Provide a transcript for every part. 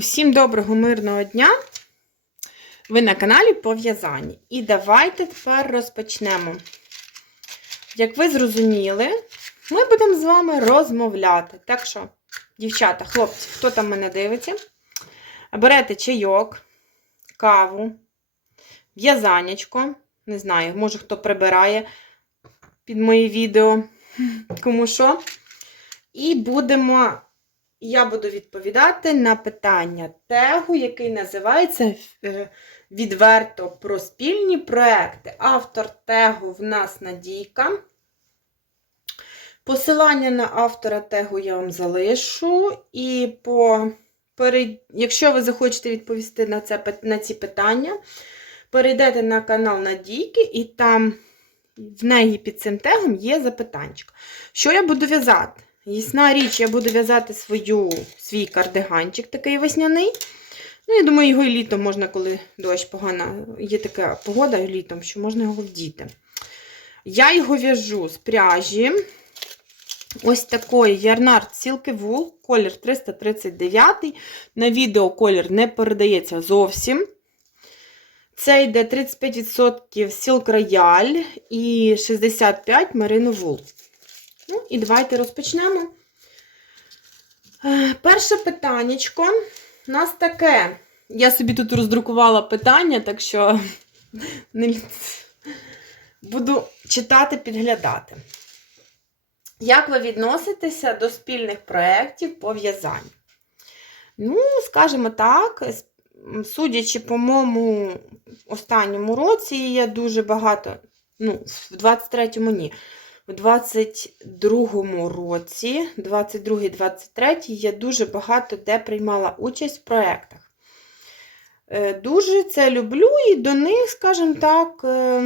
Усім доброго мирного дня! Ви на каналі Пов'язані. І давайте тепер розпочнемо. Як ви зрозуміли, ми будемо з вами розмовляти. Так що, дівчата, хлопці, хто там мене дивиться, берете чайок, каву, в'язанячко. Не знаю, може хто прибирає під мої відео, кому що. І будемо я буду відповідати на питання тегу, який називається е, відверто про спільні проекти. Автор тегу в нас Надійка. Посилання на автора тегу я вам залишу. І по, якщо ви захочете відповісти на, це, на ці питання, перейдете на канал Надійки, і там в неї під цим тегом є запитанчик. Що я буду в'язати? Ясна річ, я буду в'язати свою, свій кардиганчик такий весняний. Ну, я думаю, його і літом можна, коли дощ погана, є така погода літом, що можна його вдіти. Я його в'яжу з пряжі. Ось такої Ярнард Silky Wool, колір 339. На відео колір не передається зовсім. Це йде 35% Silk Royale і 65% Merino Wool. Ну, і давайте розпочнемо. Е, Перше питаннячко у нас таке. Я собі тут роздрукувала питання, так що не... буду читати, підглядати. Як ви відноситеся до спільних проєктів по в'язанню? Ну, скажімо так, судячи по моєму останньому році, я дуже багато, ну, в 23-му ні. У 22-му році, 22-23, я дуже багато де приймала участь в проєктах. Е, Дуже це люблю і до них, скажімо так, е,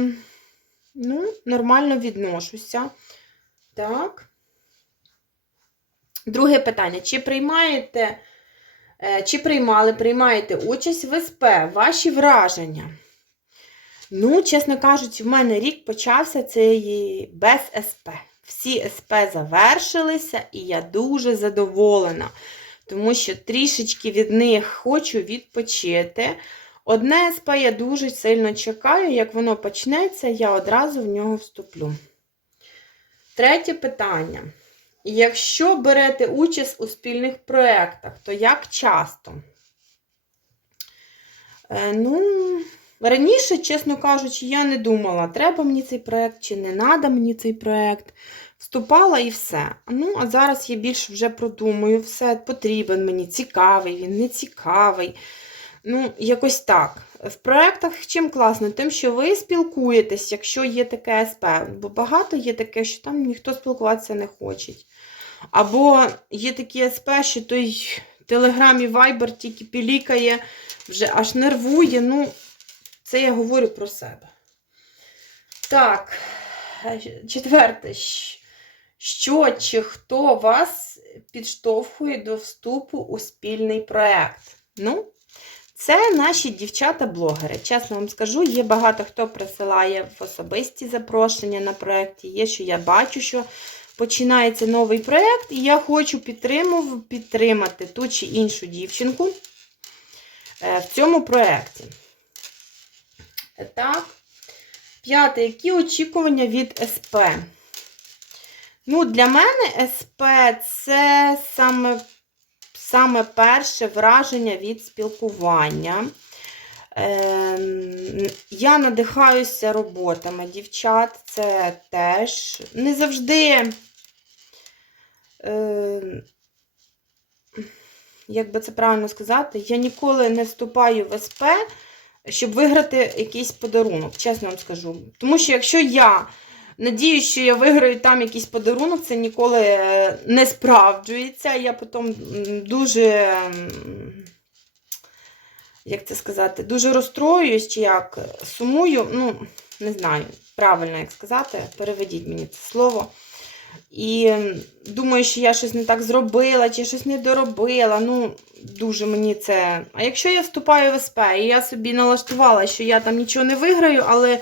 ну, нормально відношуся. Так. Друге питання. Чи приймаєте, е, чи приймали, приймаєте участь в СП? Ваші враження? Ну, чесно кажучи, в мене рік почався цей без СП. Всі СП завершилися, і я дуже задоволена, тому що трішечки від них хочу відпочити. Одне СП я дуже сильно чекаю, як воно почнеться, я одразу в нього вступлю. Третє питання. Якщо берете участь у спільних проєктах, то як часто? Е, ну, Раніше, чесно кажучи, я не думала, треба мені цей проєкт чи не треба мені цей проєкт. Вступала і все. Ну, а зараз я більше вже продумую, все потрібен мені, цікавий, він не цікавий. Ну, якось так. В проєктах чим класно? Тим, що ви спілкуєтесь, якщо є таке СП. Бо багато є таке, що там ніхто спілкуватися не хоче. Або є такі СП, що той Телеграм і Viber тільки пілікає, вже аж нервує. Ну, це я говорю про себе. Так, четверте. Що чи хто вас підштовхує до вступу у спільний проєкт? Ну, це наші дівчата-блогери. Чесно вам скажу, є багато хто присилає в особисті запрошення на проєкті. Є, що я бачу, що починається новий проєкт, і я хочу підтримати ту чи іншу дівчинку е, в цьому проєкті. Так. П'яте. Які очікування від СП? Ну, для мене СП це саме, саме перше враження від спілкування. Ем, я надихаюся роботами дівчат, це теж не завжди, ем, як би це правильно сказати, я ніколи не вступаю в СП, щоб виграти якийсь подарунок, чесно вам скажу. Тому що якщо я надіюсь, що я виграю там якийсь подарунок, це ніколи е, не справджується. Я потім дуже, як це сказати, дуже розстроююсь, чи як сумую. Ну, не знаю, правильно як сказати, переведіть мені це слово. І думаю, що я щось не так зробила, чи щось не доробила. Ну, дуже мені це. А якщо я вступаю в СП, і я собі налаштувала, що я там нічого не виграю, але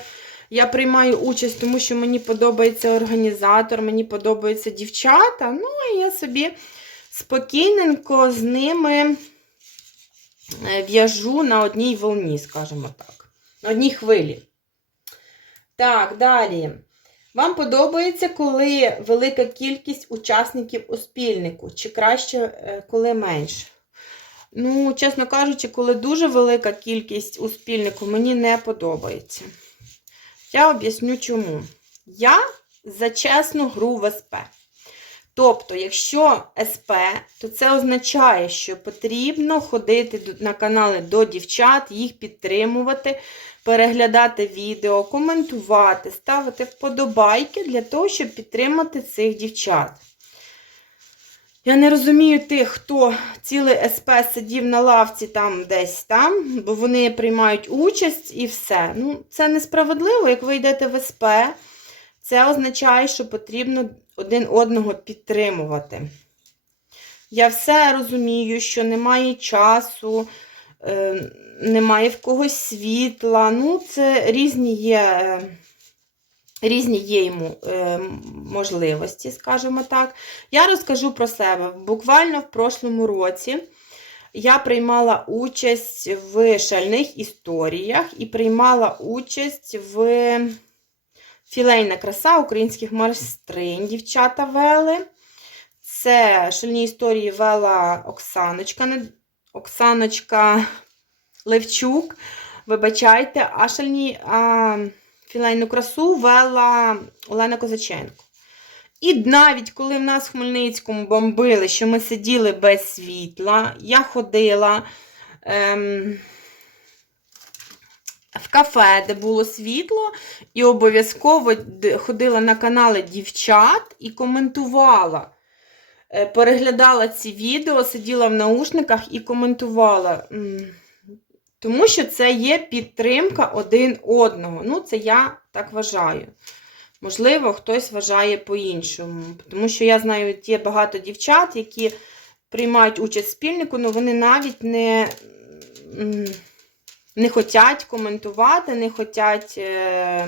я приймаю участь, тому що мені подобається організатор, мені подобаються дівчата. Ну, і я собі спокійненько з ними е, в'яжу на одній волні, скажімо так. На одній хвилі. Так, далі. Вам подобається, коли велика кількість учасників у спільнику, чи краще, е, коли менше? Ну, чесно кажучи, коли дуже велика кількість у спільнику, мені не подобається. Я об'ясню чому. Я за чесну гру в СП. Тобто, якщо СП, то це означає, що потрібно ходити на канали до дівчат, їх підтримувати, переглядати відео, коментувати, ставити вподобайки для того, щоб підтримати цих дівчат. Я не розумію тих, хто цілий СП сидів на лавці там десь там, бо вони приймають участь і все. Ну, це несправедливо. Як ви йдете в СП, це означає, що потрібно один одного підтримувати. Я все розумію, що немає часу, немає в когось світла. Ну, це різні є. е, Різні є йому е, можливості, скажімо так. Я розкажу про себе. Буквально в прошлому році я приймала участь в шальних історіях і приймала участь в філейна краса українських майстринь. Дівчата вели. Це шальні історії вела Оксаночка, Оксаночка Левчук. Вибачайте, а а, філейну красу вела Олена Козаченко. І навіть коли в нас в Хмельницькому бомбили, що ми сиділи без світла, я ходила ем, в кафе, де було світло, і обов'язково ходила на канали дівчат і коментувала. Е, Переглядала ці відео, сиділа в наушниках і коментувала. Тому що це є підтримка один одного. Ну, це я так вважаю. Можливо, хтось вважає по-іншому. Тому що я знаю, є багато дівчат, які приймають участь в спільнику, але вони навіть не, не хочуть коментувати, не хочуть е,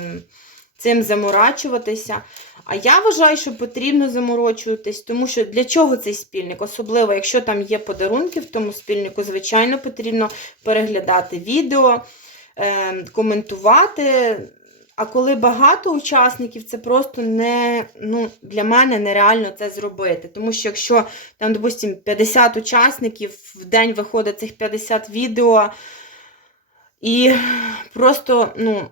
цим заморачуватися. А я вважаю, що потрібно заморочуватись, тому що для чого цей спільник? Особливо, якщо там є подарунки в тому спільнику, звичайно, потрібно переглядати відео, е, коментувати. А коли багато учасників, це просто не, ну, для мене нереально це зробити. Тому що якщо там, допустимо, 50 учасників, в день виходить цих 50 відео, і просто, ну,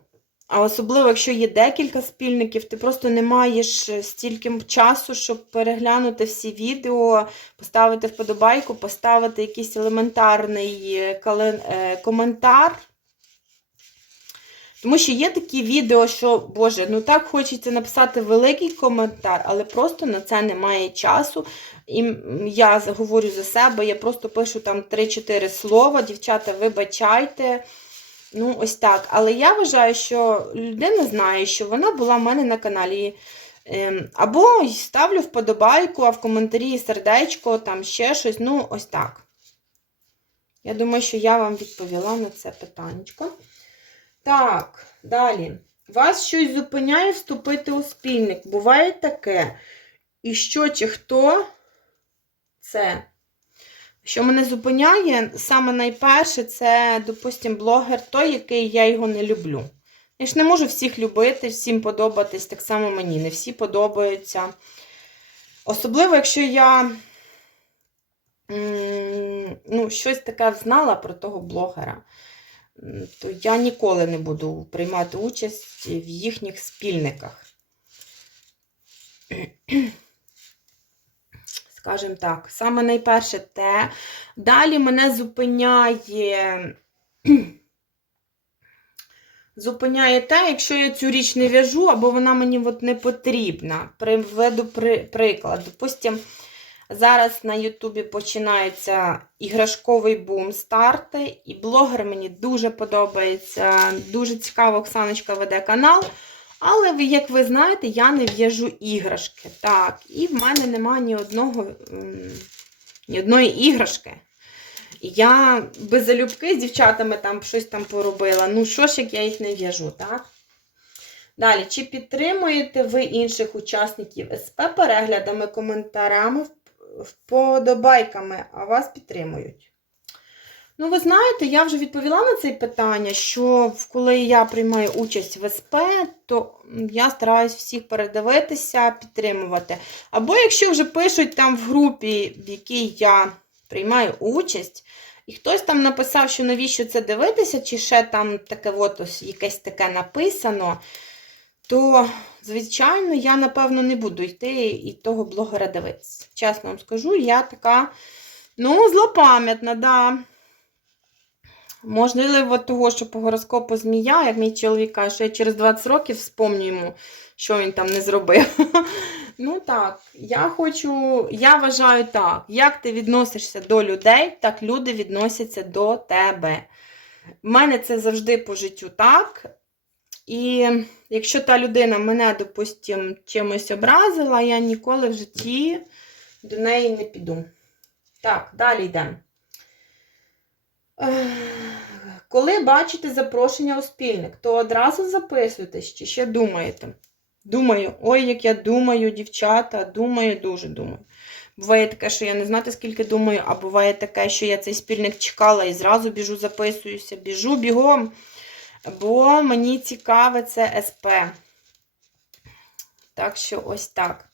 а особливо, якщо є декілька спільників, ти просто не маєш е, стільки часу, щоб переглянути всі відео, поставити вподобайку, поставити якийсь елементарний е, е, коментар. Тому що є такі відео, що, Боже, ну так хочеться написати великий коментар, але просто на це немає часу. І я говорю за себе, я просто пишу там 3-4 слова, дівчата, вибачайте. Ну, ось так. Але я вважаю, що людина знає, що вона була в мене на каналі. Ем, Або ставлю вподобайку, а в коментарі сердечко, там ще щось. Ну, ось так. Я думаю, що я вам відповіла на це питаннячко. Так, далі. Вас щось зупиняє вступити у спільник. Буває таке. І що чи хто це? Що мене зупиняє, саме найперше, це, допустим, блогер той, який я його не люблю. Я ж не можу всіх любити, всім подобатись, так само мені. Не всі подобаються. Особливо, якщо я ну, щось таке знала про того блогера, то я ніколи не буду приймати участь в їхніх спільниках. Скажімо так, саме найперше те. Далі мене зупиняє. Зупиняє те, якщо я цю річ не в'яжу, або вона мені от не потрібна. Приведу при, приклад. Допустим, зараз на Ютубі починається іграшковий бум старти, і блогер мені дуже подобається. Дуже цікаво, Оксаночка веде канал. Але, як ви знаєте, я не в'яжу іграшки. Так, і в мене немає ні одного, ні одної іграшки. Я без залюбки з дівчатами там щось там поробила. Ну, що ж, як я їх не в'яжу, так? Далі, чи підтримуєте ви інших учасників СП переглядами, коментарями, вподобайками, а вас підтримують? Ну, ви знаєте, я вже відповіла на це питання, що коли я приймаю участь в СП, то я стараюсь всіх передивитися, підтримувати. Або якщо вже пишуть там в групі, в якій я приймаю участь, і хтось там написав, що навіщо це дивитися, чи ще там таке от ось якесь таке написано, то, звичайно, я, напевно, не буду йти і того блогера дивитися. Чесно вам скажу, я така, ну, злопам'ятна, да. Можливо, того, що по гороскопу змія, як мій чоловік каже, що я через 20 років вспомню йому, що він там не зробив. Ну так, я хочу, я вважаю так, як ти відносишся до людей, так люди відносяться до тебе. У мене це завжди по життю так. І якщо та людина мене, допустим, чимось образила, я ніколи в житті до неї не піду. Так, далі йдемо. Коли бачите запрошення у спільник, то одразу записуйтесь чи ще думаєте? Думаю, ой, як я думаю, дівчата, думаю, дуже думаю. Буває таке, що я не знати, скільки думаю, а буває таке, що я цей спільник чекала і зразу біжу, записуюся, біжу бігом, бо мені цікаве це СП. Так що ось так.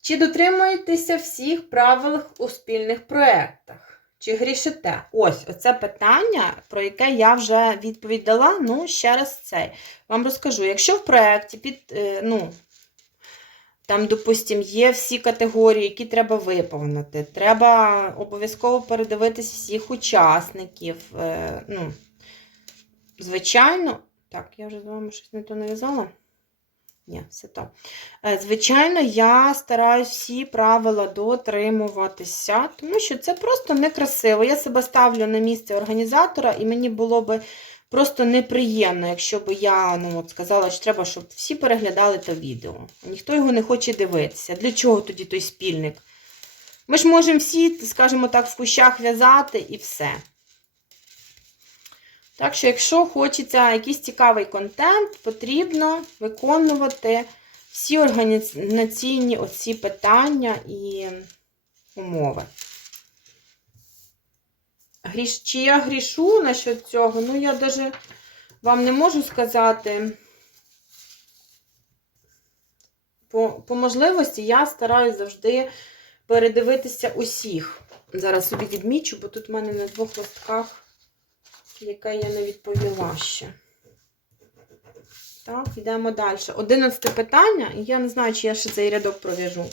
Чи дотримуєтеся всіх правил у спільних проєктах? Чи грішите? Ось оце питання, про яке я вже відповідь дала. Ну, ще раз це. Вам розкажу. Якщо в проєкті під, е, ну, там, допустимо, є всі категорії, які треба виповнити, треба обов'язково передивитися всіх учасників. е, Ну, звичайно, так, я вже з вами щось не то нав'язала. Ні, все то. Е, Звичайно, я стараюсь всі правила дотримуватися, тому що це просто некрасиво. Я себе ставлю на місце організатора, і мені було би просто неприємно, якщо б я ну, от сказала, що треба, щоб всі переглядали то відео. Ніхто його не хоче дивитися. Для чого тоді той спільник? Ми ж можемо всі, скажімо так, в кущах в'язати і все. Так що, якщо хочеться якийсь цікавий контент, потрібно виконувати всі організаційні оці питання і умови. Гріш, чи я грішу насчет цього? Ну, я навіть вам не можу сказати. По, по можливості я стараюсь завжди передивитися усіх. Зараз собі відмічу, бо тут в мене на двох листках яке я не відповіла ще. Так, йдемо далі. Одинадцяте питання. І я не знаю, чи я ще цей рядок пров'яжу.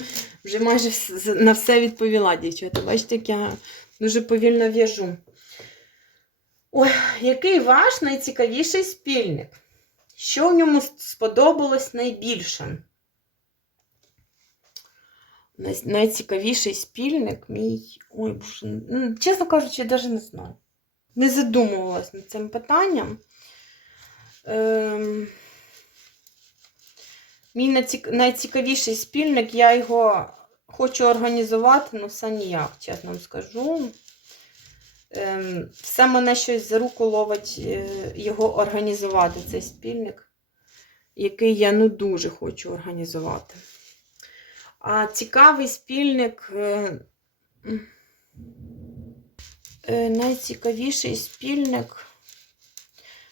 Вже майже на все відповіла, дівчата. Бачите, як я дуже повільно в'яжу. Ой, який ваш найцікавіший спільник? Що в ньому сподобалось найбільше? Найцікавіший спільник мій. Ой, боже, чесно кажучи, я навіть не знаю не задумувалась над цим питанням. Ем, мій найцікавіший спільник, я його хочу організувати, але все ніяк, чесно вам скажу. Ем, все мене щось за руку ловить е, його організувати, цей спільник, який я ну дуже хочу організувати. А цікавий спільник. Е, найцікавіший спільник.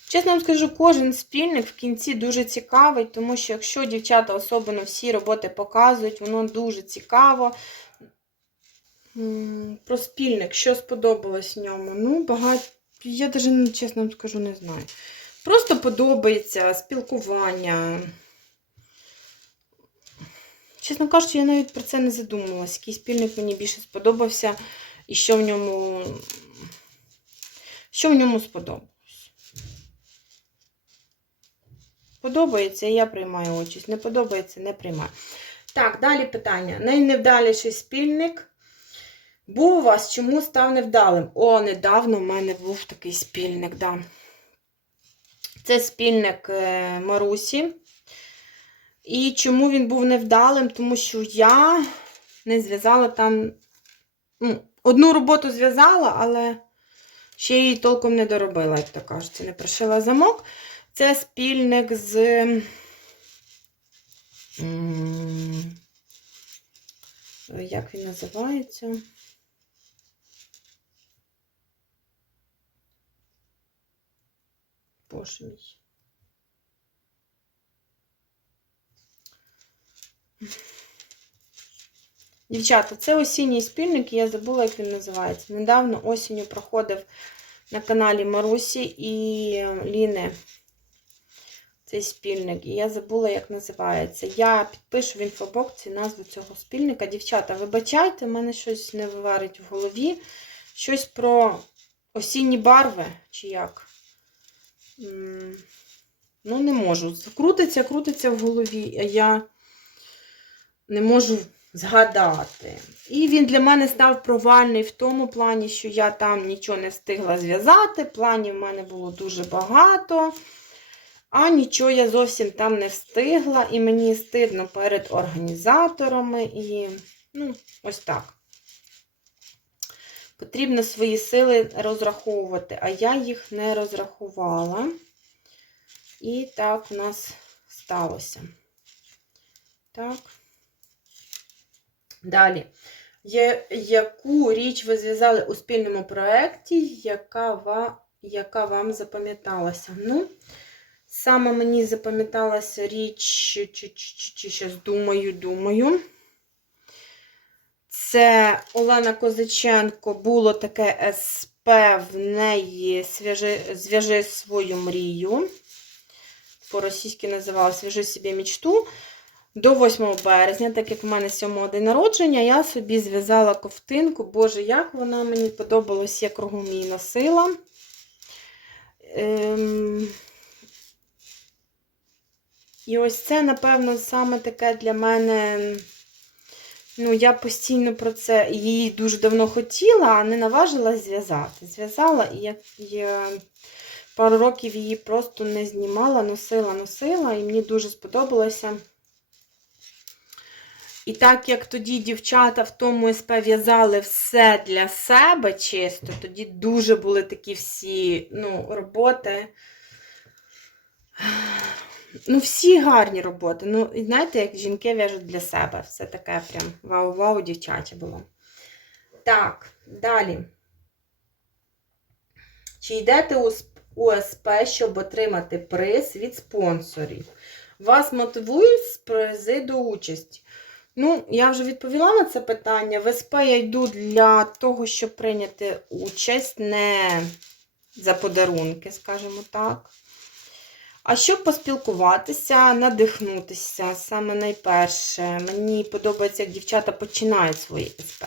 Чесно вам скажу, кожен спільник в кінці дуже цікавий, тому що якщо дівчата особливо всі роботи показують, воно дуже цікаво. Про спільник, що сподобалось в ньому? Ну, багато. Я навіть, чесно вам скажу, не знаю. Просто подобається спілкування. Чесно кажучи, я навіть про це не задумувалась. Який спільник мені більше сподобався і що в ньому, що в ньому сподобалось. Подобається, я приймаю участь. Не подобається, не приймаю. Так, далі питання. Найневдаліший спільник був у вас, чому став невдалим? О, недавно в мене був такий спільник, да. Це спільник е, Марусі. І чому він був невдалим? Тому що я не зв'язала там. Ну, одну роботу зв'язала, але Ще її толком не доробила, як то кажуть, не пришила замок. Це спільник з як він називається? Боже мій. Дівчата, це осінній спільник, я забула, як він називається. Недавно осінню проходив на каналі Марусі і Ліни цей спільник. І я забула, як називається. Я підпишу в інфобоксі назву цього спільника. Дівчата, вибачайте, в мене щось не виварить в голові. Щось про осінні барви, чи як. Ну, не можу. Крутиться, крутиться в голові, а я не можу згадати. І він для мене став провальний в тому плані, що я там нічого не встигла зв'язати. Планів в мене було дуже багато. А нічого я зовсім там не встигла, і мені стидно перед організаторами. І, ну, ось так. Потрібно свої сили розраховувати, а я їх не розрахувала. І так у нас сталося. Так. Далі. Є, яку річ ви зв'язали у спільному проєкті, яка, ва, яка вам запам'яталася? Ну, саме мені запам'яталася річ, чи, чи, чи, щас думаю, думаю. Це Олена Козиченко було таке СП в неї «Зв'яжи, свою мрію. По-російськи називалось «Зв'яжи собі мечту. До 8 березня, так як в мене 7 день народження, я собі зв'язала ковтинку. Боже, як вона мені подобалась, я кругом її носила. Ем... І ось це, напевно, саме таке для мене. Ну, я постійно про це її дуже давно хотіла, а не наважилась зв'язати. Зв'язала, і я, я пару років її просто не знімала, носила, носила, і мені дуже сподобалося. І так як тоді дівчата в тому СП в'язали все для себе чисто, тоді дуже були такі всі ну, роботи. Ну, всі гарні роботи. Ну, знаєте, як жінки в'яжуть для себе. Все таке прям вау-вау, дівчаче було. Так, далі. Чи йдете у УСП, щоб отримати приз від спонсорів? Вас мотивують з призи до участі? Ну, я вже відповіла на це питання. В СП я йду для того, щоб прийняти участь, не за подарунки, скажімо так. А щоб поспілкуватися, надихнутися, саме найперше, мені подобається, як дівчата починають свої СП.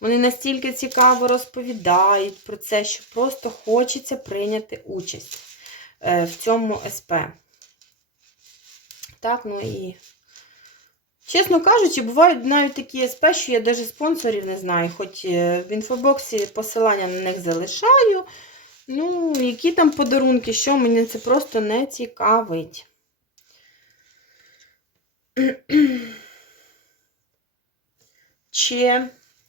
Вони настільки цікаво розповідають про це, що просто хочеться прийняти участь е, в цьому СП. Так, ну і, чесно кажучи, бувають навіть такі СП, що я навіть спонсорів не знаю, хоч е, в інфобоксі посилання на них залишаю. Ну, які там подарунки, що мені це просто не цікавить. Чи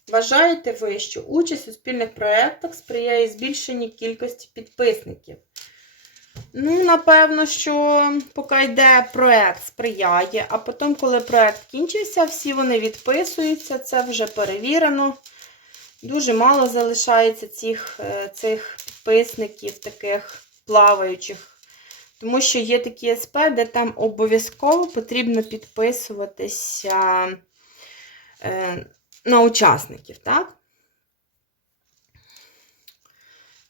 вважаєте ви, що участь у спільних проєктах сприяє збільшенню кількості підписників? Ну, напевно, що поки йде проєкт, сприяє, а потім, коли проєкт кінчився, всі вони відписуються, це вже перевірено. Дуже мало залишається цих, е, цих підписників, таких плаваючих. Тому що є такі СП, де там обов'язково потрібно підписуватися е, на учасників, так?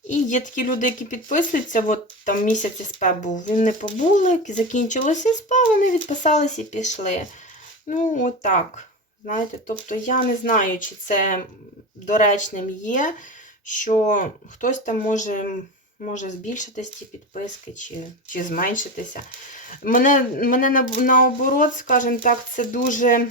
І є такі люди, які підписуються, от там місяць СП був, він не побули, закінчилося СП, вони відписалися і пішли. Ну, отак. Знаєте, тобто я не знаю, чи це доречним є, що хтось там може може збільшитись ті підписки, чи чи зменшитися. Мене мене на, наоборот, скажімо так, це дуже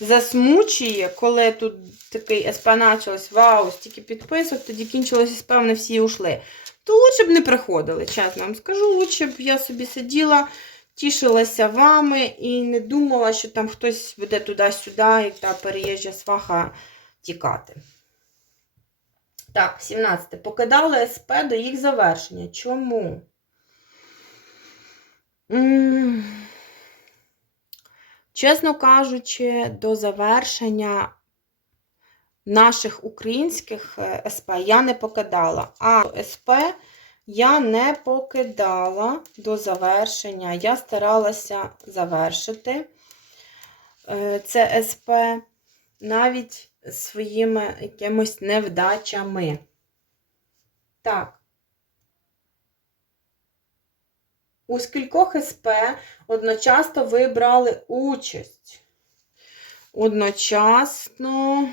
засмучує, коли тут такий СП почалось, вау, стільки підписок, тоді кінчилося СП, вони всі ушли. То лучше б не приходили, чесно вам скажу, лучше б я собі сиділа. Тішилася вами і не думала, що там хтось буде туди-сюди, і та переїжджа сваха тікати. Так, 17. Покидали СП до їх завершення. Чому? -м Чесно кажучи, до завершення наших українських СП я не покидала. А СП я не покидала до завершення. Я старалася завершити е, це СП навіть своїми якимось невдачами. Так. У скількох СП одночасно ви брали участь. Одночасно.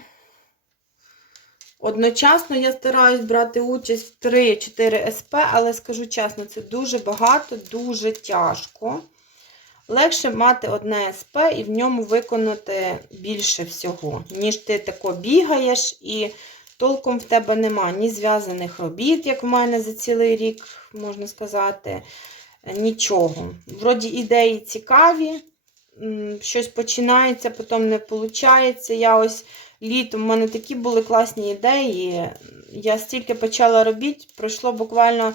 Одночасно я стараюсь брати участь в 3-4 СП, але скажу чесно, це дуже багато, дуже тяжко. Легше мати одне СП і в ньому виконати більше всього, ніж ти тако бігаєш і толком в тебе нема ні зв'язаних робіт, як в мене за цілий рік, можна сказати, нічого. Вроді ідеї цікаві, щось починається, потім не виходить. Я ось літом в мене такі були класні ідеї. Я стільки почала робити, пройшло буквально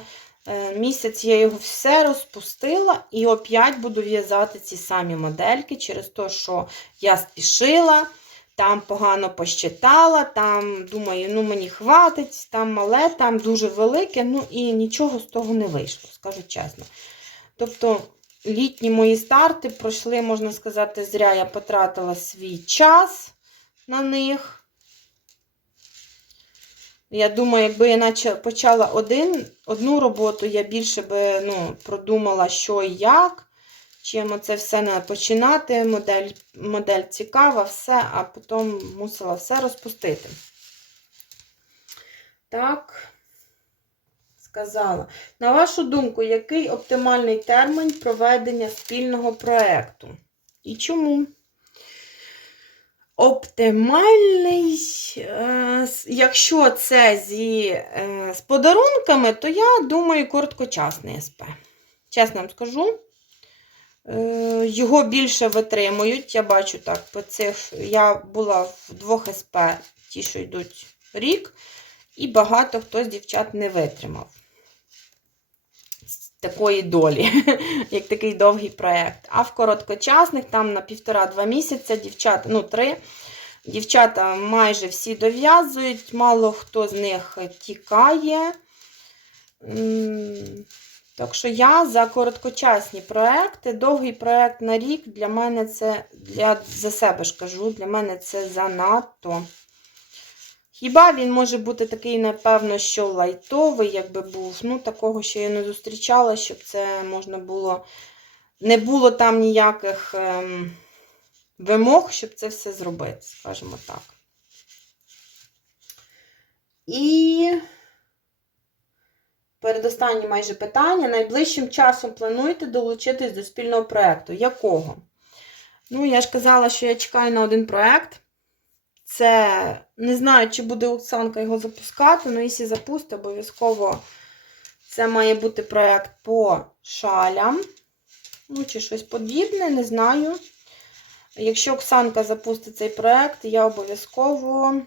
е, місяць, я його все розпустила і опять буду в'язати ці самі модельки через те, що я спішила, там погано посчитала, там думаю, ну мені хватить, там мале, там дуже велике, ну і нічого з того не вийшло, скажу чесно. Тобто літні мої старти пройшли, можна сказати, зря я потратила свій час на них. Я думаю, якби я почала один, одну роботу, я більше би ну, продумала, що і як, чим це все не починати. Модель, модель цікава, все, а потім мусила все розпустити. Так, сказала. На вашу думку, який оптимальний термін проведення спільного проєкту? І чому? Оптимальний, е, якщо це зі, е, з подарунками, то я думаю, короткочасний СП. Чесно вам скажу. Е, Його більше витримують. Я бачу так, по цих. Я була в двох СП, ті, що йдуть рік, і багато хто з дівчат не витримав такої долі, як такий довгий проєкт. А в короткочасних, там на півтора-два місяця, дівчата, ну, три. Дівчата майже всі дов'язують, мало хто з них тікає. Так що я за короткочасні проекти. Довгий проект на рік для мене це, я за себе ж кажу, для мене це занадто. Хіба він може бути такий, напевно, що лайтовий, якби був. Ну, такого ще я не зустрічала, щоб це можна було. Не було там ніяких ем, вимог, щоб це все зробити, скажімо так. І передостаннє майже питання. Найближчим часом плануєте долучитись до спільного проєкту. Якого? Ну, я ж казала, що я чекаю на один проєкт. Це не знаю, чи буде Оксанка його запускати, але якщо запустить, обов'язково це має бути проєкт по шалям. Ну, чи щось подібне, не знаю. Якщо Оксанка запустить цей проєкт, я обов'язково.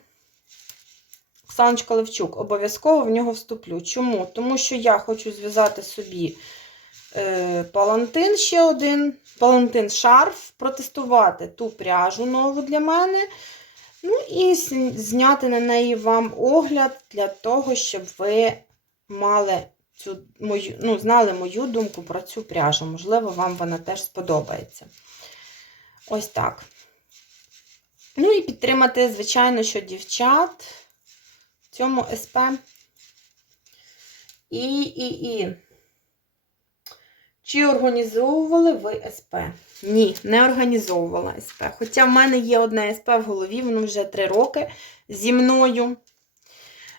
Оксаночка Левчук, обов'язково в нього вступлю. Чому? Тому що я хочу зв'язати собі е, палантин ще один, палантин шарф, протестувати ту пряжу нову для мене. Ну і зняти на неї вам огляд для того, щоб ви мали цю мою, ну, знали мою думку про цю пряжу. Можливо, вам вона теж сподобається. Ось так. Ну і підтримати, звичайно, що дівчат в цьому СП. І, і, і. Чи організовували ви СП? Ні, не організовувала СП. Хоча в мене є одне СП в голові, воно вже три роки зі мною.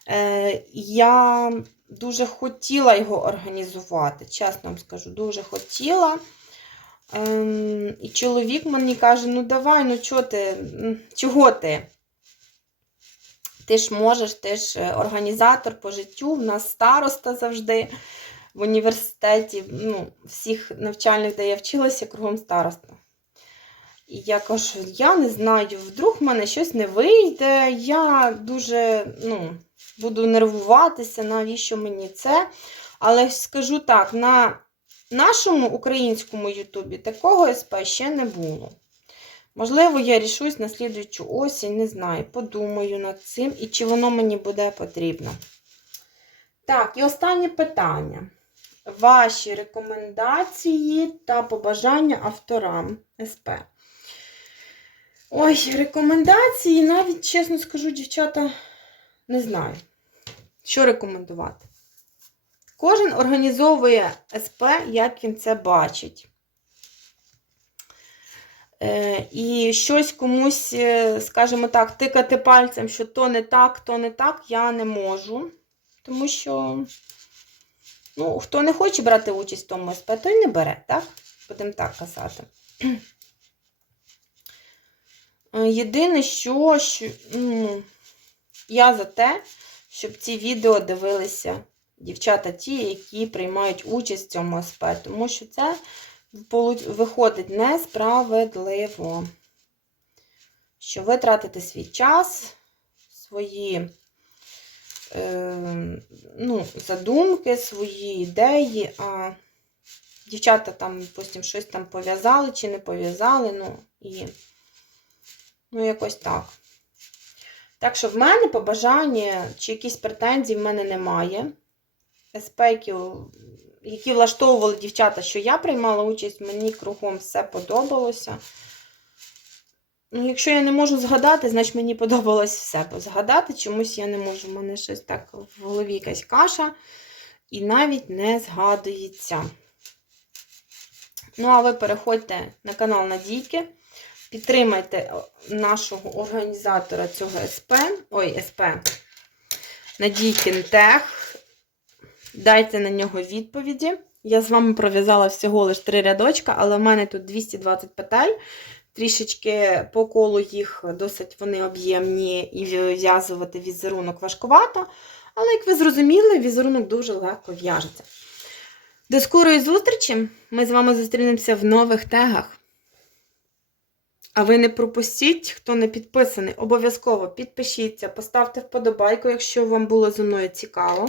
Е, я дуже хотіла його організувати, чесно вам скажу, дуже хотіла. Ем, і чоловік мені каже: ну давай, ну чого ти, чого ти? Ти ж можеш, ти ж е, організатор по життю, в нас староста завжди в університеті, ну, всіх навчальних, де я вчилася, кругом староста. І я кажу, я не знаю, вдруг в мене щось не вийде, я дуже ну, буду нервуватися, навіщо мені це. Але скажу так, на нашому українському Ютубі такого СП ще не було. Можливо, я рішусь на слідуючу осінь, не знаю, подумаю над цим і чи воно мені буде потрібно. Так, і останнє питання. Ваші рекомендації та побажання авторам СП. Ой, рекомендації, навіть, чесно скажу, дівчата, не знаю, що рекомендувати. Кожен організовує СП, як він це бачить. Е, і щось комусь, е, скажімо так, тикати пальцем, що то не так, то не так, я не можу. Тому що, ну, хто не хоче брати участь в тому СП, той не бере, так? Будемо так казати. Е, Єдине, що, що ну, я за те, щоб ці відео дивилися дівчата ті, які приймають участь в цьому СП, тому що це виходить несправедливо. Що ви тратите свій час, свої ну, задумки, свої ідеї, а дівчата там потім щось там пов'язали чи не пов'язали, ну і ну, якось так. Так що в мене побажання чи якісь претензії в мене немає. СП, які, які влаштовували дівчата, що я приймала участь, мені кругом все подобалося. Ну, якщо я не можу згадати, значить мені подобалось все. Згадати чомусь я не можу. У мене щось так в голові якась каша і навіть не згадується. Ну, а ви переходьте на канал Надійки, підтримайте нашого організатора цього СП, ой, СП, Надійкин Тех. Дайте на нього відповіді. Я з вами пров'язала всього лише три рядочка, але в мене тут 220 петель. Трішечки по колу їх досить вони об'ємні і в'язувати візерунок важкувато. Але, як ви зрозуміли, візерунок дуже легко в'яжеться. До скорої зустрічі! Ми з вами зустрінемося в нових тегах. А ви не пропустіть, хто не підписаний, обов'язково підпишіться, поставте вподобайку, якщо вам було зі мною цікаво.